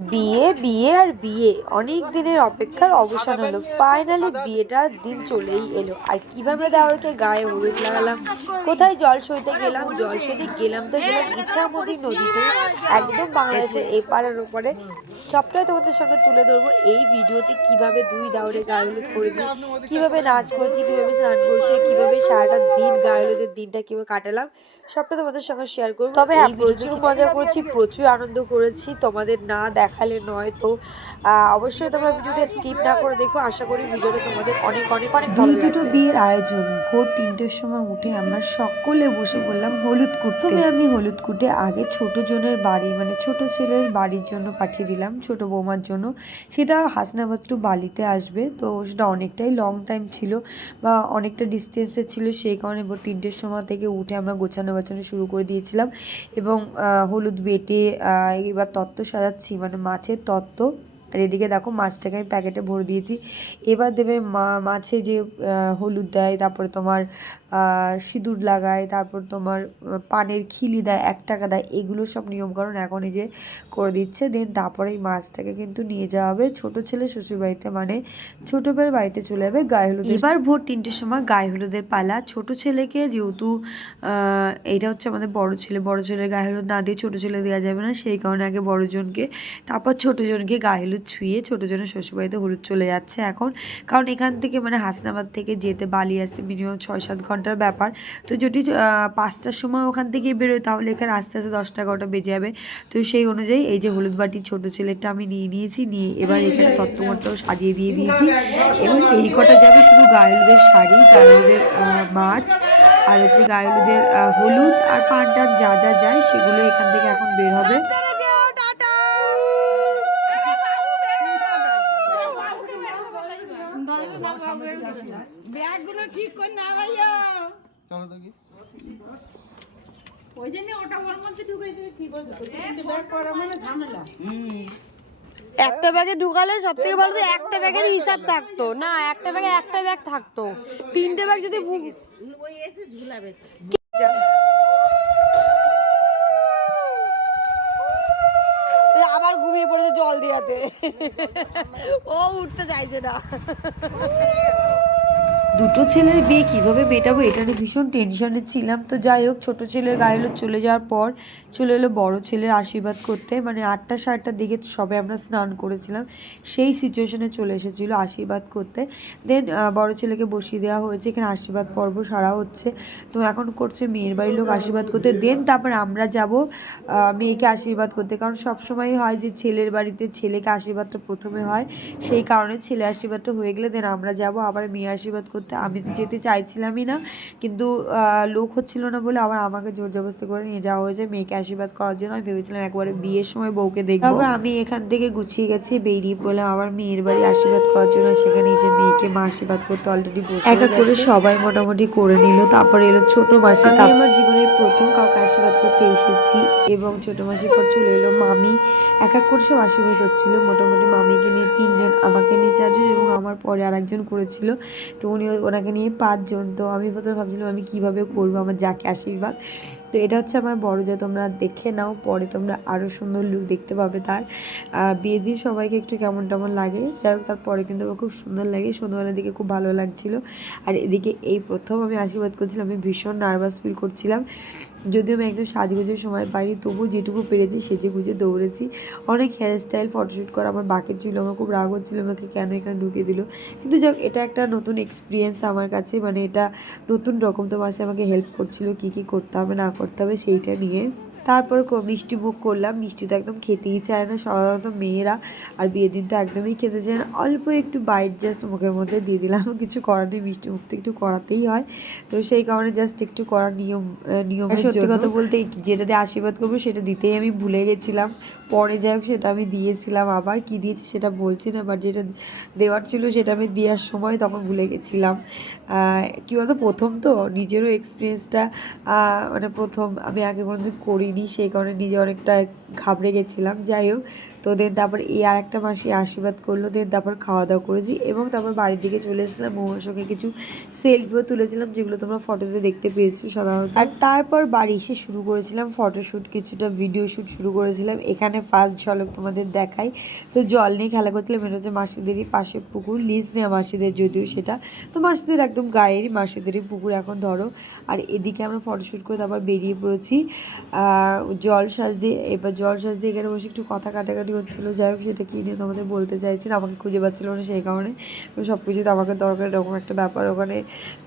বিয়ে বিয়ে আর বিয়ে। অনেক দিনের অপেক্ষার অবসান হলো। ফাইনালি বিয়েটার দিন চলেই এলো। আর কীভাবে দেওয়ারকে গায়ে হলুদ লাগালাম? কোথায় জল সইতে গেলাম? জল সইতে গেলাম তো গেলাম ইচ্ছামতি নদীতে। একদম বাংলাদেশের এপার আর ওপারে সবটাই তোমাদের সঙ্গে তুলে ধরবো। এই ভিডিওতে কীভাবে দুই দাউরে গায়ে হলুদ করেছি কীভাবে নাচ করছি, কীভাবে স্নান করছি, কীভাবে সারাটা দিন গায়ে হলুদের দিনটা কীভাবে কাটালাম সবটা তোমাদের সঙ্গে শেয়ার করব। তবে হ্যাঁ প্রচুর মজা করেছি প্রচুর আনন্দ করেছি তোমাদের না দেখালে নয় তো অবশ্যই তোমরা ভিডিওটা স্কিপ না করে দেখো আশা করি ভিডিওটা তোমাদের অনেক অনেক অনেক দুই দুটো বিয়ের আয়োজন ভোর তিনটের সময় উঠে আমরা সকলে বসে বললাম হলুদ কুটতে আমি হলুদ কুটে আগে ছোট জনের বাড়ি মানে ছোট ছেলের বাড়ির জন্য পাঠিয়ে দিলাম ছোট বৌমার জন্য। সেটা হাসনাবাদ টু বালিতে আসবে তো সেটা অনেকটাই লং টাইম ছিল বা অনেকটা ডিস্টেন্সে ছিল সেই কারণে ভোর তিনটের সময় থেকে উঠে আমরা গোছানো গোছানো শুরু করে দিয়েছিলাম এবং হলুদ বেটে এবার তত্ত্ব সাজাচ্ছি মানে মাছের তত্ত্ব। আর এদিকে দেখো মাছটাকে আমি প্যাকেটে ভরে দিয়েছি। এবার দেবে মা, মাছে যে হলুদ দেয়, তারপরে তোমার সিঁদুর লাগায়, তারপর তোমার পানের খিলি দেয়, এক টাকা দেয়, এগুলো সব নিয়মকানুন এখন এই যে করে দিচ্ছে। দেন তারপরে এই মাছটাকে কিন্তু নিয়ে যাওয়া হবে। ছোটো ছেলে শ্বশুরবাড়িতে মানে ছোটো বের বাড়িতে চলে যাবে গায়ে হলুদ এবার ভোর তিনটের সময় গায়ে হলুদের পালা। ছোট ছেলেকে যেহেতু এটা হচ্ছে আমাদের বড় ছেলে, বড় ছেলের গায়ে হলুদ না দিয়ে ছোটো ছেলে দেওয়া যাবে না, সেই কারণে আগে বড়জনকে তারপর ছোটো জনকে গায়ে হলুদ ছুঁয়ে ছোটো জনের শ্বশুরবাড়িতে হলুদ চলে যাচ্ছে এখন। কারণ এখান থেকে মানে হাসনাবাদ থেকে যেতে বালি আসতে মিনিমাম ছয় সাত ঘণ্টার ব্যাপার। তো যদি পাঁচটার সময় ওখান থেকে বেরোয় তাহলে এখানে আস্তে আস্তে দশটা এগারোটা বেজে যাবে। তো সেই অনুযায়ী এই যে হলুদ বাটি ছোটো ছেলেটা আমি নিয়ে নিয়েছি নিয়ে এবার এখানে তত্ত্বমট্টাও সাজিয়ে দিয়ে দিয়েছি। এবার এই কটা যাবে শুধু গায়ে হলুদের শাড়ি গায়ে হলুদের আহ, মাছ আর হচ্ছে গায়ে হলুদের আহ, হলুদ আর পান যা যা যায় সেগুলো এখান থেকে এখন বের হবে ব্যাগগুলো ঠিক করে না ভাইয়া চলো দেখি। ওই জন্য ওটা ওর মধ্যে ঢুকাই দিলে ঠিক হয়ে যাবে। কিন্তু করা মানে ঝামেলা। একটা ব্যাগে ঢুকালে সব থেকে ভালো একটা ব্যাগের হিসাব থাকতো। না একটা ব্যাগে একটা ব্যাগ থাকতো। তিনটে ব্যাগ যদি ঝুলাবে। আবার ঘুমিয়ে পড়েছে জল দিয়াতে ও উঠতে চাইছে না। দুটো ছেলের বিয়ে কীভাবে মেটাবো এটা নিয়ে ভীষণ টেনশনে ছিলাম। তো যাই হোক, ছোটো ছেলের গায়ে হলুদ চলে যাওয়ার পর চলে এলো বড়ো ছেলের আশীর্বাদ করতে। মানে আটটা সাতটার দিকে সবে আমরা স্নান করেছিলাম, সেই সিচুয়েশনে চলে এসেছিল আশীর্বাদ করতে। দেন বড় ছেলেকে বসিয়ে দেওয়া হয়েছে, এখানে আশীর্বাদ পর্ব সারা হচ্ছে। তো এখন করছে মেয়ের বাড়ির লোক আশীর্বাদ করতে। দেন তারপর আমরা যাব মেয়েকে আশীর্বাদ করতে। কারণ সবসময় হয় যে ছেলের বাড়িতে ছেলেকে আশীর্বাদটা প্রথমে হয়, সেই কারণে ছেলে আশীর্বাদটা হয়ে গেলে দেন আমরা যাব, আবার মেয়ে আশীর্বাদ করতে। আমি তো যেতে চাইছিলামই না। কিন্তু লোক হচ্ছিল না বলে আবার আমাকে জোর জবরদস্তি করে নিয়ে যাওয়া হয়েছে। মেয়েকে আশীর্বাদ করার জন্য আমি ভেবেছিলাম একবারে বিয়ের সময় বউকে দেখব। তারপর আমি এখান থেকে গুছিয়ে গেছি বেরিয়ে পড়লাম আবার মেয়ের বাড়ি আশীর্বাদ করার জন্য। সেখানে যে মেয়েকে মা আশীর্বাদ করতে অলরেডি বসে এক এক করে সবাই মোটামুটি করে নিল। তারপর এলো ছোট মাসি। আমি আমার জীবনের প্রথম কাউকে আশীর্বাদ করতে এসেছি এবং ছোট মাসির পর চলে এলো মামি। এক এক করে সব আশীর্বাদ হচ্ছিল। মোটামুটি মামিকে নিয়ে তিনজন আমাকে নিয়ে চারজন এবং আমার পরে আরেকজন করেছিল। তো উনি ওনাকে নিয়ে পাঁচজন। তো আমি প্রথমে ভাবছিলাম আমি কীভাবে করব আমার যাকে আশীর্বাদ। তো এটা হচ্ছে আমার বড় যা, তোমরা দেখে নাও, পরে তোমরা আরও সুন্দর লুক দেখতে পাবে তার। বিয়ে দিয়ে সবাইকে একটু কেমন টেমন লাগে। যাই হোক, তারপরে কিন্তু আমার খুব সুন্দর লাগে, সন্ধ্যাবেলার দিকে খুব ভালো লাগছিল। আর এদিকে এই প্রথম আমি আশীর্বাদ করছিলাম, আমি ভীষণ নার্ভাস ফিল করছিলাম। যদিও আমি একদম সাজগোজের সময় পাইনি তবু যেটুকু পেরেছি সেজে গুজে দৌড়েছি। অনেক হেয়ার স্টাইল ফটোশ্যুট করা আমার বাকি ছিল, আমার খুব রাগ হচ্ছিল, আমাকে কেন এখানে ঢুকিয়ে দিল। কিন্তু যাক, এটা একটা নতুন এক্সপিরিয়েন্স আমার কাছে মানে এটা নতুন রকম তো মাসে আমাকে হেল্প করছিল, কী কী করতে হবে, না করতে হবে, সেইটা নিয়ে। তারপর ক- মিষ্টি বুক করলাম। মিষ্টি তো একদম খেতেই চায় না। সাধারণত মেয়েরা আর বিয়ের দিন তো একদমই খেতে চায় না। অল্প একটু বাইট জাস্ট মুখের মধ্যে দিয়ে দিলাম। কিছু করার নেই। মিষ্টি মুখ তো একটু করাতেই হয়। তো সেই কারণে জাস্ট একটু করার নিয়ম নিয়মের সত্যি কথা বলতে যেটা দিয়ে আশীর্বাদ করব সেটা দিতেই আমি ভুলে গেছিলাম। পরে যাই হোক সেটা আমি দিয়েছিলাম। আবার কি দিয়েছি সেটা বলছি না বাট যেটা দেওয়ার ছিল সেটা আমি দেওয়ার সময় তখন ভুলে গেছিলাম। কী বলতো প্রথম তো নিজেরও এক্সপিরিয়েন্সটা মানে প্রথম আমি আগে কোনোদিন করিনি সেই কারণে নিজে অনেকটা ঘাবড়ে গেছিলাম। যাই হোক তো দেন তারপর এই আর একটা মাসি আশীর্বাদ করল, দেন তারপর খাওয়া দাওয়া করেছি এবং তারপর বাড়ির দিকে চলে এসেছিলাম মোমোর সঙ্গে কিছু সেলফিও তুলেছিলাম, যেগুলো তোমরা ফটোতে দেখতে পেয়েছ সাধারণত। আর তারপর বাড়ি এসে শুরু করেছিলাম ফটোশ্যুট কিছুটা ভিডিও শ্যুট শুরু করেছিলাম। এখানে ফার্স্ট ঝলক তোমাদের দেখাই। তো জল নিয়ে খেলা করছিলাম, এটা হচ্ছে মাসিদেরই পাশে পুকুর, লিজ নেওয়া মাসিদের যদিও সেটা। তো মাসিদের একদম গায়েরই, মাসিদেরই পুকুর এখন ধরো। আর এদিকে আমরা ফটোশ্যুট করে তারপর বেরিয়ে পড়েছি। জল সাজ দিয়ে, এবার জল সাজ দিয়ে এখানে বসে একটু কথা কাটাকাটি হচ্ছিল। যাই হোক সেটা কি নিয়ে তোমাদের বলতে চাইছি আমাকে খুঁজে পাচ্ছিলো না সেই কারণে। সব কিছু তো আমাকে দরকার এরকম একটা ব্যাপার ওখানে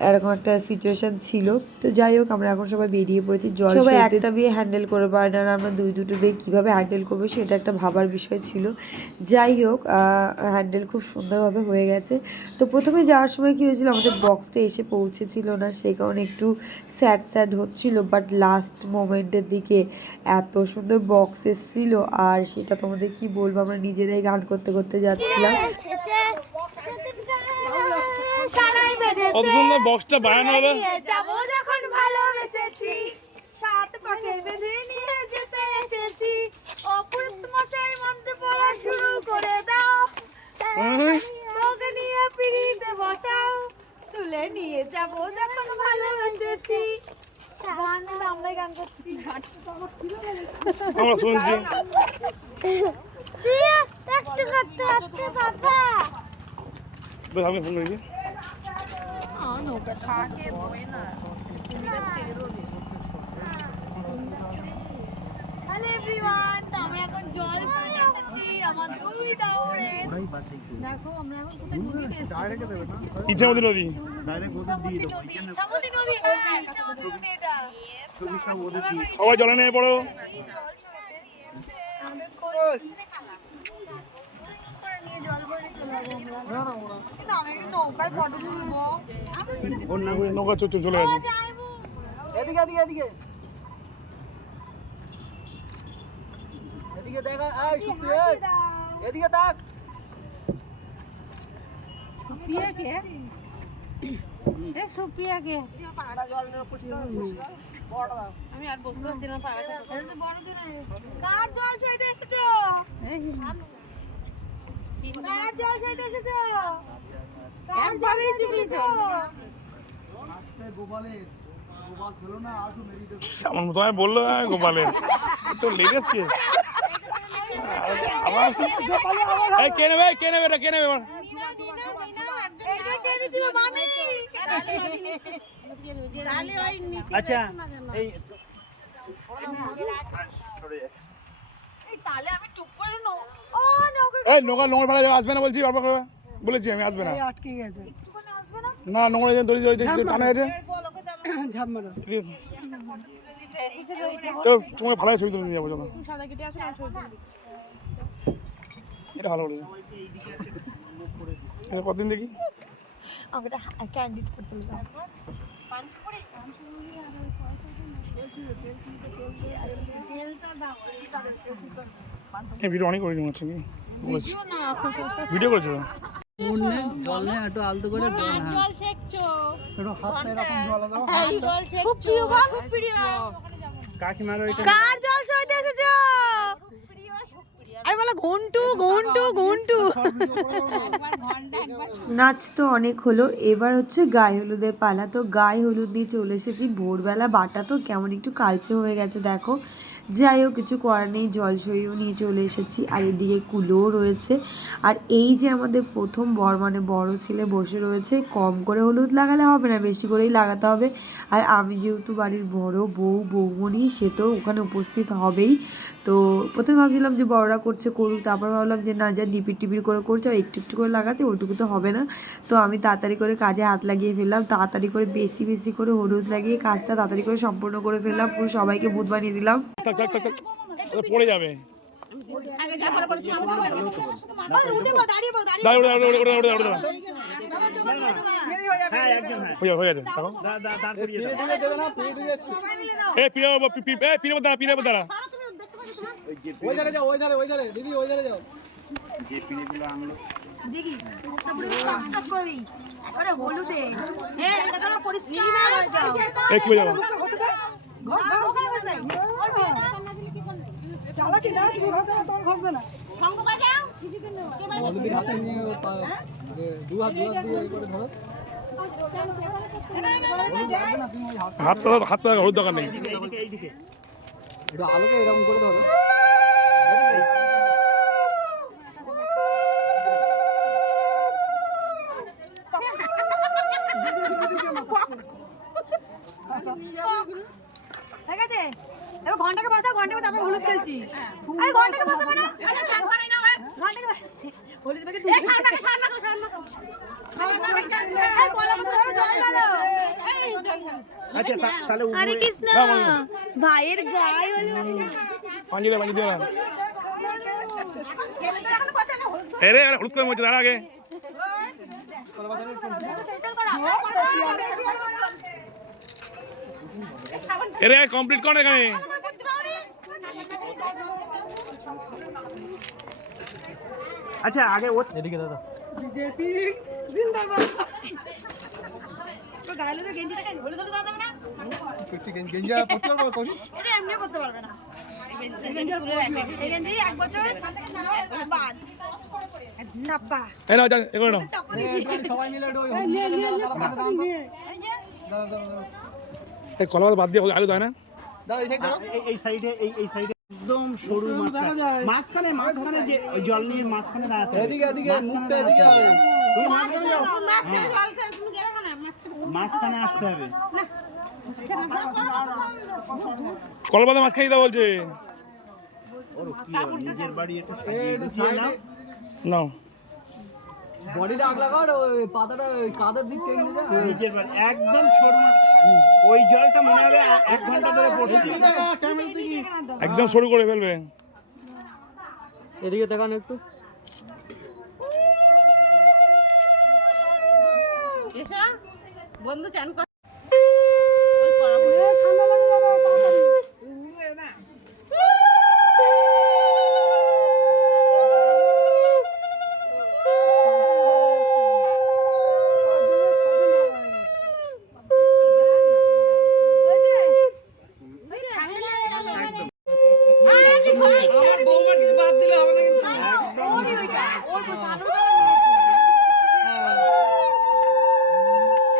এরকম একটা সিচুয়েশান ছিল। তো যাই হোক আমরা এখন সবাই বেরিয়ে পড়েছি জল সবাই একটা বিয়ে হ্যান্ডেল করে পারে না আমরা দুই দুটো বিয়ে কীভাবে হ্যান্ডেল করব সেটা একটা ভাবার বিষয় ছিল। যাই হোক হ্যান্ডেল খুব সুন্দরভাবে হয়ে গেছে। তো প্রথমে যাওয়ার সময় কী হয়েছিল আমাদের বক্সটা এসে পৌঁছেছিল না সেই কারণে একটু স্যাড স্যাড হচ্ছিল। বাট লাস্ট মোমেন্টের দিকে এত সুন্দর বক্স এসেছিল আর সেটা তোমাদের কি বলব আমরা নিজেরাই গান করতে করতে যাচ্ছিলাম। কত সুন্দর বক্সটা বানানো হলো। যাব যখন ভালোবেসেছি। সাত পাকে বেঁধে নিয়ে যেতে এসেছি। অপুত মশাই মন্ত্র পড়া শুরু করে দাও। নিয়ে পিড়িতে বসাও। তুলে নিয়ে যাব যখন ভালোবেসেছি। গান আমরাই গান করছি। আমরা শুনছি একটু করতে আসতে বাবা বেশ আমি ফোন করেছি হ্যালো এভরিওয়ান আমরা এখন জল পেয়ে এসেছি আমার দুই দাউরে দেখো আমরা এখন কোথায় নদীতে এসেছি ইচ্ছামতি নদী ইছামতি নদী ইছামতি নদী হ্যাঁ ইছামতি নদী এটা সবাই জলে নিয়ে পড়ো জল ভরে চলে যাব আমরা নৌকা চো- চো- চলে এদিকে সুপ্রিয়া কে এ সুপ্রিয়া আমি আর বসতে কার জল ছুঁইতে এসেছ কার জল ছুঁইতে এসেছ? বলল হ্যাঁ, গোপালের। তো লেটেস্ট কেস আবার কে নেবে? কে নেবে এটা? কে নেবে আচ্ছা এই এই তাহলে আমি টুক করে নো ও নৌকা নোংরা নোংরা ফেলা আসবে না বলছি বারবার বলেছি আমি আসবে না। আটকে গেছে। না? না নোংরা যে দড়ি দড়ি দড়ি টানা আছে। ঝাপ মারো তো তোমাকে ভালো ছবি তুলে নিয়ে যাব চলো এটা ভালো করেছে এটা কতদিন দেখি? আমাকে ক্যান্ডিড করতে ভিডিও অনেক করে নিয়ে হচ্ছে কি? বলেছি ভিডিও করেছ? কার জল সইতে এসেছ? আরে বলো ঘন্টু ঘন্টু ঘন্টু। নাচ তো অনেক হলো এবার হচ্ছে গায়ে হলুদের পালা। তো গায়ে হলুদ নিয়ে চলে এসেছি ভোরবেলা বাটা তো কেমন একটু কালচে হয়ে গেছে দেখো। যাই হোক, কিছু করার নেই, জল সইও নিয়ে চলে এসেছি। আর এদিকে কুলোও রয়েছে। আর এই যে আমাদের প্রথম বর মানে বড় ছেলে বসে রয়েছে, কম করে হলুদ লাগালে হবে না, বেশি করেই লাগাতে হবে। আর আমি যেহেতু বাড়ির বড় বউ, বৌমণি, সে তো ওখানে উপস্থিত হবেই। তো প্রথমে ভাবছিলাম যে বড়রা করছে করুক, তারপর ভাবলাম যে না, যা ডিপির টিপির করে করছে একটু একটু করে লাগাচ্ছে ওইটুকু তো হবে না। তো আমি তাড়াতাড়ি করে কাজে হাত লাগিয়ে ফেললাম, তাড়াতাড়ি করে বেশি বেশি করে হলুদ লাগিয়ে কাজটা তাড়াতাড়ি করে সম্পূর্ণ করে ফেললাম, পুরো সবাইকে ভূত বানিয়ে দিলাম। থাক থাক পড়ে যাবে। হয়ে হয়ে। দেখো হলুদে। চালাকি না তুমি তোমার না সঙ্গ বাজাও কে বাজাও? হাত তোলা হাত তোলা হলুদ দোকান নেই এটা আলোকে এরকম করে ধরো ঠিক আছে এবার ঘন্টাকে বসাও ঘন্টাকে তারপর হলুদ খেলছি। আরে ঘন্টাকে আচ্ছা, চান করাই না, ভাই। ঘন্টাকে হলুদ ব্যাগে এই সামনে, সামনে, সামনে। এই কলা মতো ধরো জল ঢালো। এই, জল ঢাল। আচ্ছা আরে কৃষ্ণ। ভাইয়ের গায়ে হলো পাঞ্জিরে হলুদ করে মধ্যে দাঁড়া আগে। এ কমপ্লিট কর এখানে করতে পারি? আচ্ছা আগে ও এদিকে দাদা। তো গেঞ্জিটা কেন না? পারবে পরবে না। গেঞ্জি এক বছর বাদ। দিয়ে আলু দেয় না। এই- এই সাইডে এই এই সাইডে একদম সরু মাঝখানে মাঝখানে যে জল নিয়ে মাঝখানে দাঁড়াতে এদিকে এদিকে মুখটা এদিকে তুমি মাঝখানে যাও। থেকে থেকে- আসতে হবে। কলা বাদে মাছ খাই দাও বলছে। নিজের বাড়ি একটু নাও। নাও। বডিটা আগলা কর ওই পাতাটা ওই কাদের দিক টেনে যা। নিজের বাড়ি। একদম সরু। ওই জলটা মনে হবে এক- ঘণ্টা ধরে পড়ছে। একদম শুরু করে ফেলবে। এদিকে দেখান একটু। বন্ধু চান কর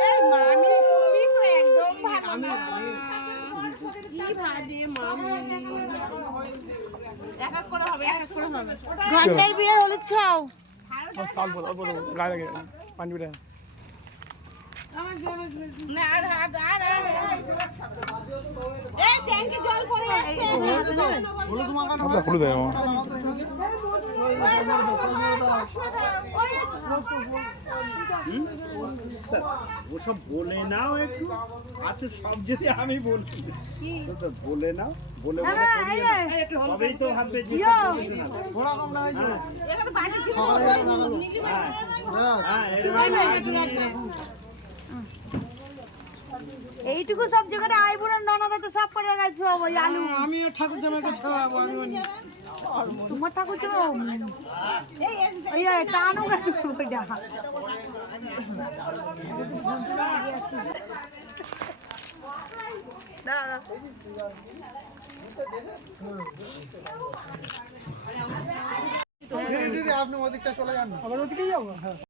এই মামি তুমি তো একদম ভালো না। কি ভাজে মামি এক এক করে হবে এক এক করে হবে ঘণ্টার বিয়ে হলুদ ছাও অল্প দেবো, গায়ে লাগে পাঞ্জিটা না আর আর ওসব বলে নাও একটু। আচ্ছা সব যদি আমি বলি। তো বলে নাও বলে। তবেই তো ভাববে বলেছে। হ্যাঁ, এখানে বাটি ছিল ওই নিজে বাটি। হ্যাঁ, এরকম এইটুকু সব জায়গাটা আইবুড়ার ননদা তো সব করে গেছো ওই আলু। আমি ঠাকুর জামাকে ছাড়াবো আমি তোমার ঠাকুর তো ওই টানো গেছে ওইটা